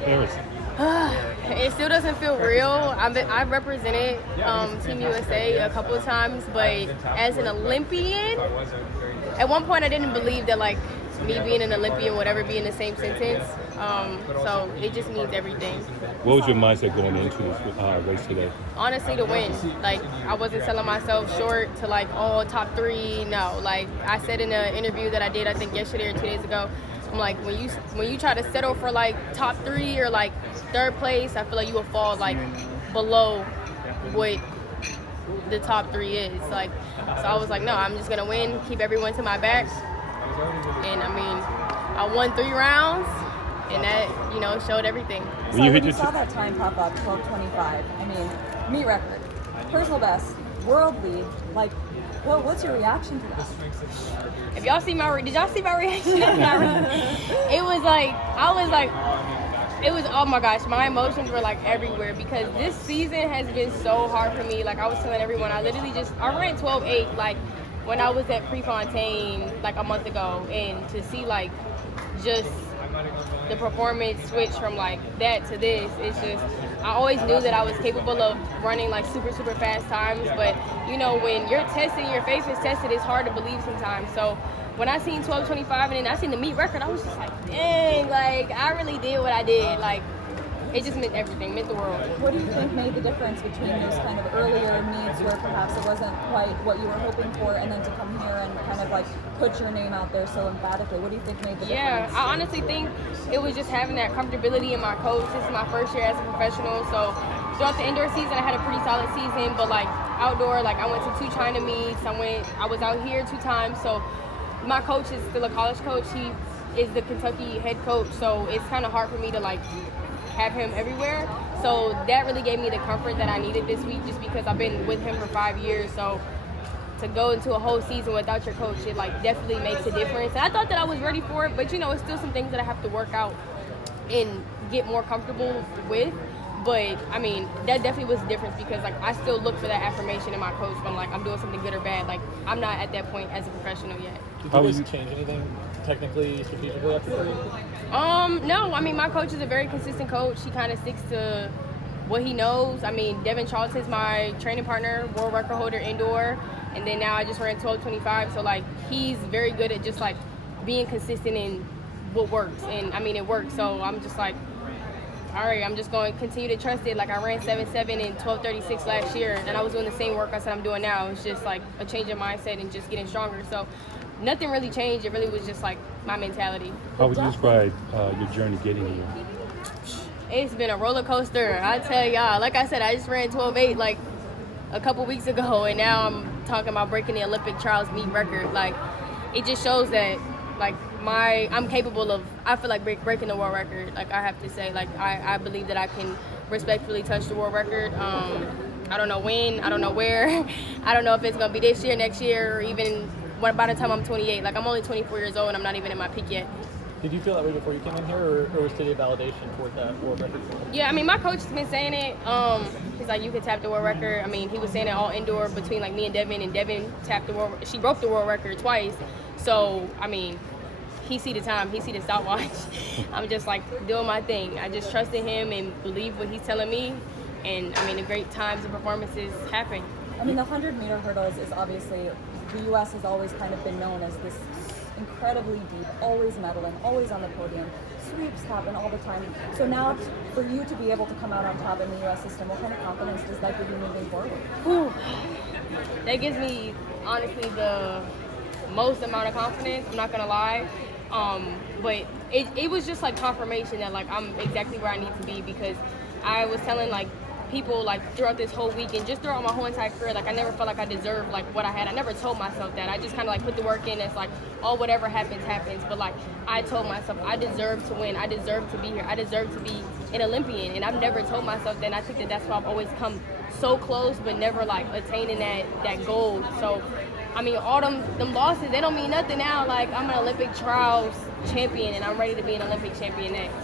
Paris? It still doesn't feel real. I've represented Team USA a couple of times, but as an Olympian, at one point I didn't believe that like me being an Olympian would ever be in the same sentence. So it just means everything. What was your mindset going into this race today? Honestly, to win. Like, I wasn't selling myself short to like, oh, top 3. No, like I said in an interview that I did, I think yesterday or 2 days ago, I'm like, when you try to settle for like top 3 or like 3rd place, I feel like you will fall like below what the top 3 is. Like, so I was like, no, I'm just gonna win, keep everyone to my back. And I mean, I won 3 rounds, and that, you know, showed everything. So when you saw that time pop up, 12:25, I mean, meet record, personal best, world lead, like, well, what's your reaction to that? If y'all see did y'all see my reaction? It was like, oh my gosh, my emotions were like everywhere because this season has been so hard for me. Like I was telling everyone, I ran 12:8 like when I was at Prefontaine like a month ago, and to see like just the performance switch from like that to this, it's just, I always knew that I was capable of running like super, super fast times, but you know, when you're tested, your faith is tested, it's hard to believe sometimes. So when I seen 12:25 and then I seen the meet record, I was just like, dang, like I really did what I did. Like, it just meant everything, meant the world. What do you think made the difference between those kind of earlier meets where perhaps it wasn't quite what you were hoping for, and then to come here and kind of like put your name out there so emphatically? What do you think made the difference? Yeah, I honestly think it was just having that comfortability in my coach. This is my first year as a professional, so throughout the indoor season, I had a pretty solid season, but like outdoor, like I went to 2 China meets, I was out here 2 times, so my coach is still a college coach. He is the Kentucky head coach, so it's kind of hard for me to like have him everywhere. So that really gave me the comfort that I needed this week, just because I've been with him for 5 years. So to go into a whole season without your coach, it like definitely makes a difference. And I thought that I was ready for it, but you know, it's still some things that I have to work out and get more comfortable with. But I mean, that definitely was the difference, because like I still look for that affirmation in my coach when like I'm doing something good or bad. Like I'm not at that point as a professional yet. Did you change anything technically, strategically after 3? No, I mean, my coach is a very consistent coach. He kind of sticks to what he knows. I mean, Devin Charlton's my training partner, world record holder indoor, and then now I just ran 12:25. So like he's very good at just like being consistent in what works, and I mean it works. So I'm just like, all right, I'm just going to continue to trust it. Like I ran 7.7 and 12:36 last year, and I was doing the same workouts that I'm doing now. It's just like a change of mindset and just getting stronger. So nothing really changed. It really was just like my mentality. How would you describe your journey getting here? It's been a roller coaster, I tell y'all. Like I said, I just ran 12.8 like a couple weeks ago, and now I'm talking about breaking the Olympic trials meet record. Like, it just shows that like I'm capable of, I feel like breaking the world record. Like I have to say, like I believe that I can respectfully touch the world record. I don't know when, I don't know where, I don't know if it's gonna be this year, next year, or even by the time I'm 28. Like I'm only 24 years old and I'm not even in my peak yet. Did you feel that way before you came in here, or was today validation toward that world record? Yeah, I mean, my coach has been saying it. He's like, you could tap the world record. I mean, he was saying it all indoor between like me and Devin tapped the world. She broke the world record twice. So I mean, he see the time, he see the stopwatch. I'm just like doing my thing. I just trust in him and believe what he's telling me. And I mean, the great times and performances happen. I mean, the 100-meter hurdles is obviously, the U.S. has always kind of been known as this incredibly deep, always medaling, always on the podium. Sweeps happen all the time. So now, for you to be able to come out on top in the U.S. system, what kind of confidence does that give you moving forward? Whew. That gives me, honestly, the most amount of confidence. I'm not gonna lie. But it was just like confirmation that like I'm exactly where I need to be, because I was telling like people like throughout this whole week and just throughout my whole entire career, like I never felt like I deserved like what I had. I never told myself that. I just kind of like put the work in. It's like, oh, whatever happens, happens. But like I told myself I deserve to win. I deserve to be here. I deserve to be an Olympian. And I've never told myself that. And I think that that's why I've always come so close, but never like attaining that goal. So I mean, all them losses, they don't mean nothing now. Like I'm an Olympic trials champion, and I'm ready to be an Olympic champion next.